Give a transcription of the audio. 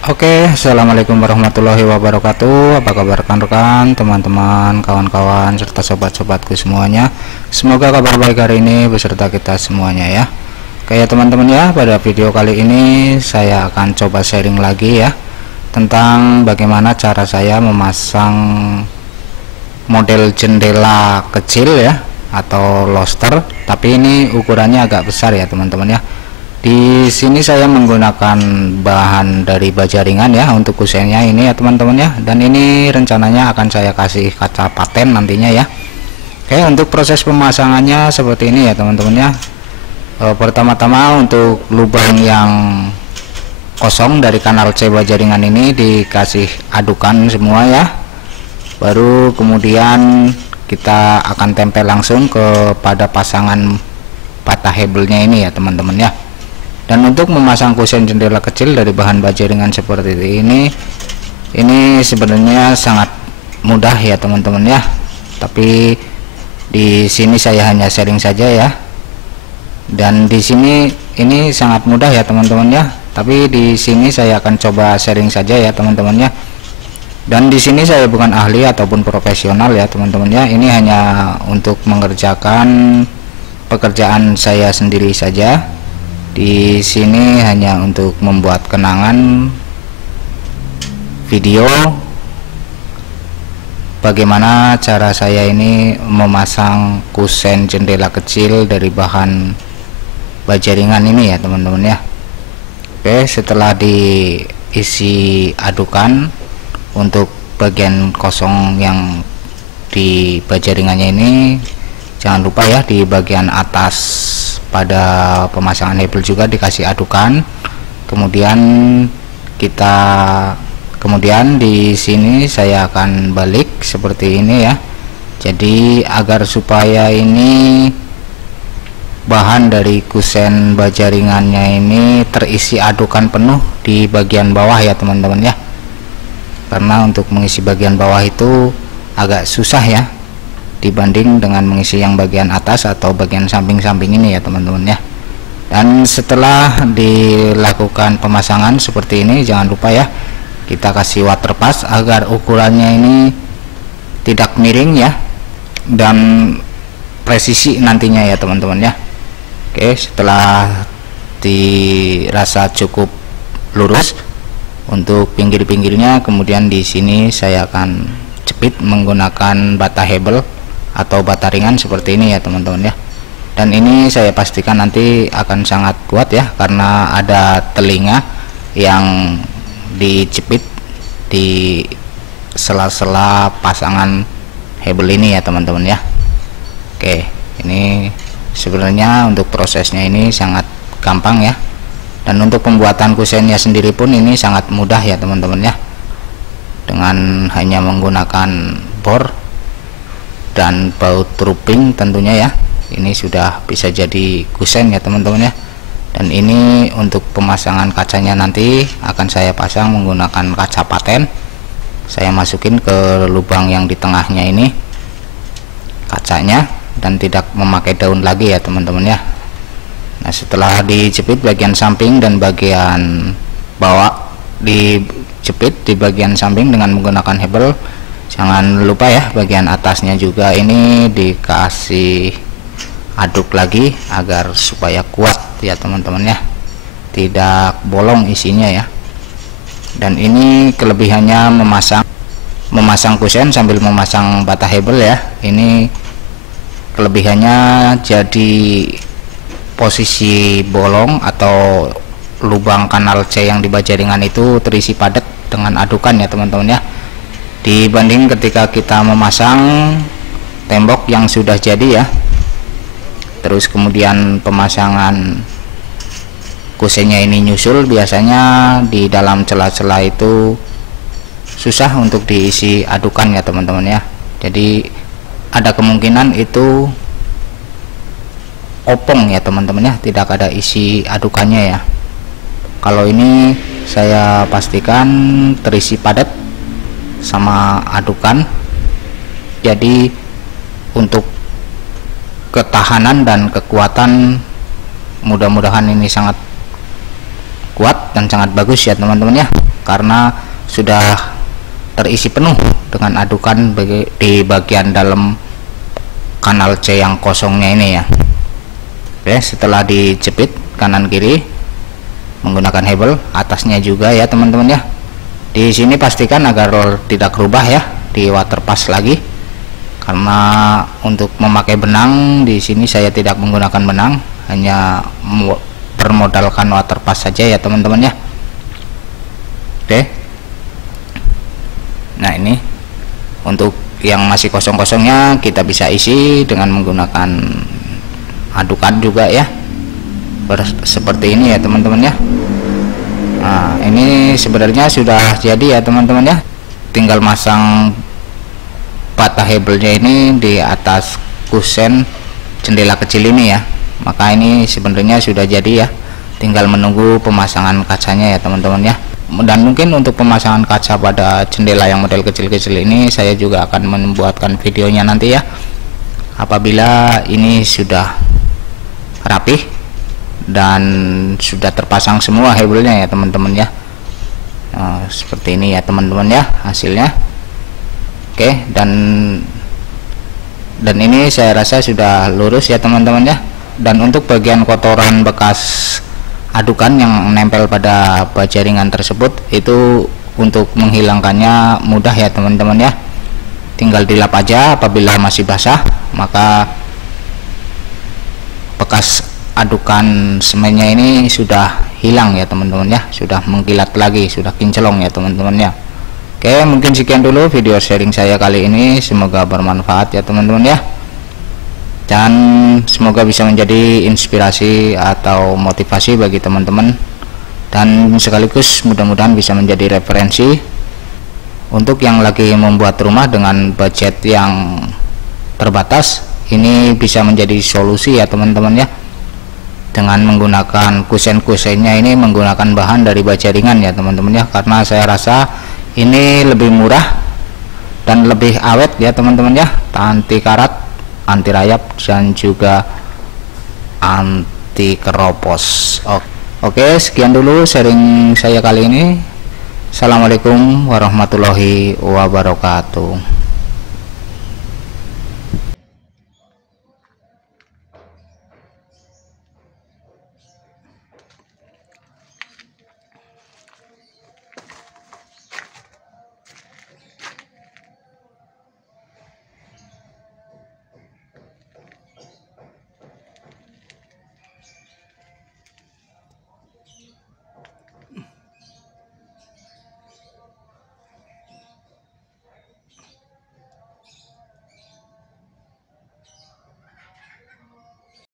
Oke, assalamualaikum warahmatullahi wabarakatuh. Apa kabar rekan-rekan, teman-teman, kawan-kawan, serta sobat-sobatku semuanya. Semoga kabar baik hari ini beserta kita semuanya ya. Kayak teman-teman ya, pada video kali ini saya akan coba sharing lagi ya tentang bagaimana cara saya memasang model jendela kecil ya atau loster, tapi ini ukurannya agak besar ya teman-teman ya. Di sini saya menggunakan bahan dari baja ringan ya untuk kusennya ini ya teman-teman ya, dan ini rencananya akan saya kasih kaca paten nantinya ya. Oke, untuk proses pemasangannya seperti ini ya teman-teman ya. Pertama-tama untuk lubang yang kosong dari kanal C baja ringan ini dikasih adukan semua ya, baru kemudian kita akan tempel langsung kepada pasangan patah hebelnya ini ya teman-teman ya. Dan untuk memasang kusen jendela kecil dari bahan baja ringan seperti ini sebenarnya sangat mudah ya teman-teman ya. Tapi di sini saya hanya sharing saja ya. Dan di sini ini sangat mudah ya teman-teman ya. Tapi di sini saya akan coba sharing saja ya teman-teman ya. Dan di sini saya bukan ahli ataupun profesional ya teman-teman ya. Ini hanya untuk mengerjakan pekerjaan saya sendiri saja. Di sini hanya untuk membuat kenangan video bagaimana cara saya ini memasang kusen jendela kecil dari bahan baja ringan ini ya teman-teman ya. Oke, setelah diisi adukan untuk bagian kosong yang di baja ringannya ini, jangan lupa ya di bagian atas pada pemasangan hebel juga dikasih adukan. Kemudian di sini saya akan balik seperti ini ya. Jadi agar supaya ini bahan dari kusen baja ringannya ini terisi adukan penuh di bagian bawah ya teman-teman ya. Karena untuk mengisi bagian bawah itu agak susah ya dibanding dengan mengisi yang bagian atas atau bagian samping-samping ini ya teman-teman ya. Dan setelah dilakukan pemasangan seperti ini, jangan lupa ya kita kasih water pass agar ukurannya ini tidak miring ya dan presisi nantinya ya teman-teman ya. Oke, setelah dirasa cukup lurus untuk pinggir-pinggirnya, kemudian di sini saya akan jepit menggunakan bata hebel atau bata ringan seperti ini ya teman-teman ya. Dan ini saya pastikan nanti akan sangat kuat ya, karena ada telinga yang dijepit di sela-sela pasangan hebel ini ya teman-teman ya. Oke, ini sebenarnya untuk prosesnya ini sangat gampang ya, dan untuk pembuatan kusennya sendiri pun ini sangat mudah ya teman-teman ya, dengan hanya menggunakan bor dan baut ruping tentunya ya. Ini sudah bisa jadi kusen ya teman-teman ya. Dan ini untuk pemasangan kacanya nanti akan saya pasang menggunakan kaca paten. Saya masukin ke lubang yang di tengahnya ini kacanya, dan tidak memakai daun lagi ya teman-teman ya. Nah, setelah dijepit bagian samping dan bagian bawah dijepit di bagian samping dengan menggunakan hebel, jangan lupa ya bagian atasnya juga ini dikasih aduk lagi agar supaya kuat ya teman-teman ya, tidak bolong isinya ya. Dan ini kelebihannya memasang kusen sambil memasang bata hebel ya. Ini kelebihannya, jadi posisi bolong atau lubang kanal C yang di baja ringan itu terisi padat dengan adukan ya teman-teman ya, dibanding ketika kita memasang tembok yang sudah jadi ya. Terus kemudian pemasangan kusennya ini nyusul, biasanya di dalam celah-celah itu susah untuk diisi adukan ya teman-teman ya. Jadi ada kemungkinan itu opong ya teman-teman ya, tidak ada isi adukannya ya. Kalau ini saya pastikan terisi padat sama adukan, jadi untuk ketahanan dan kekuatan mudah-mudahan ini sangat kuat mantap dan sangat bagus ya teman-teman ya, karena sudah terisi penuh dengan adukan di bagian dalam kanal C yang kosongnya ini ya. Oke, setelah dijepit kanan kiri menggunakan hebel, atasnya juga ya teman-teman ya. Di sini pastikan agar tidak berubah ya di water pass lagi, karena untuk memakai benang di sini saya tidak menggunakan benang, hanya bermodalkan water pass saja ya teman-teman ya. Oke, nah ini untuk yang masih kosong-kosongnya kita bisa isi dengan menggunakan adukan juga ya, seperti ini ya teman-teman ya. Nah ini sebenarnya sudah jadi ya teman-teman ya, tinggal masang patah hebelnya ini di atas kusen jendela kecil ini ya. Maka ini sebenarnya sudah jadi ya, tinggal menunggu pemasangan kacanya ya teman-teman ya. Dan mungkin untuk pemasangan kaca pada jendela yang model kecil-kecil ini saya juga akan membuatkan videonya nanti ya, apabila ini sudah rapih dan sudah terpasang semua hebelnya ya teman-teman ya. Nah, seperti ini ya teman-teman ya hasilnya. Oke, dan ini saya rasa sudah lurus ya teman-teman ya. Dan untuk bagian kotoran bekas adukan yang nempel pada baja ringan tersebut, itu untuk menghilangkannya mudah ya teman-teman ya, tinggal dilap aja. Apabila masih basah maka bekas adukan semennya ini sudah hilang ya teman-teman ya, sudah mengkilat lagi, sudah kinclong ya teman-teman ya. Oke, mungkin sekian dulu video sharing saya kali ini, semoga bermanfaat ya teman-teman ya, dan semoga bisa menjadi inspirasi atau motivasi bagi teman-teman, dan sekaligus mudah-mudahan bisa menjadi referensi untuk yang lagi membuat rumah dengan budget yang terbatas. Ini bisa menjadi solusi ya teman-teman ya, dengan menggunakan kusen-kusennya ini menggunakan bahan dari baja ringan ya teman-teman ya, karena saya rasa ini lebih murah dan lebih awet ya teman-teman ya, anti karat, anti rayap, dan juga anti keropos. Oke, sekian dulu sharing saya kali ini. Assalamualaikum warahmatullahi wabarakatuh.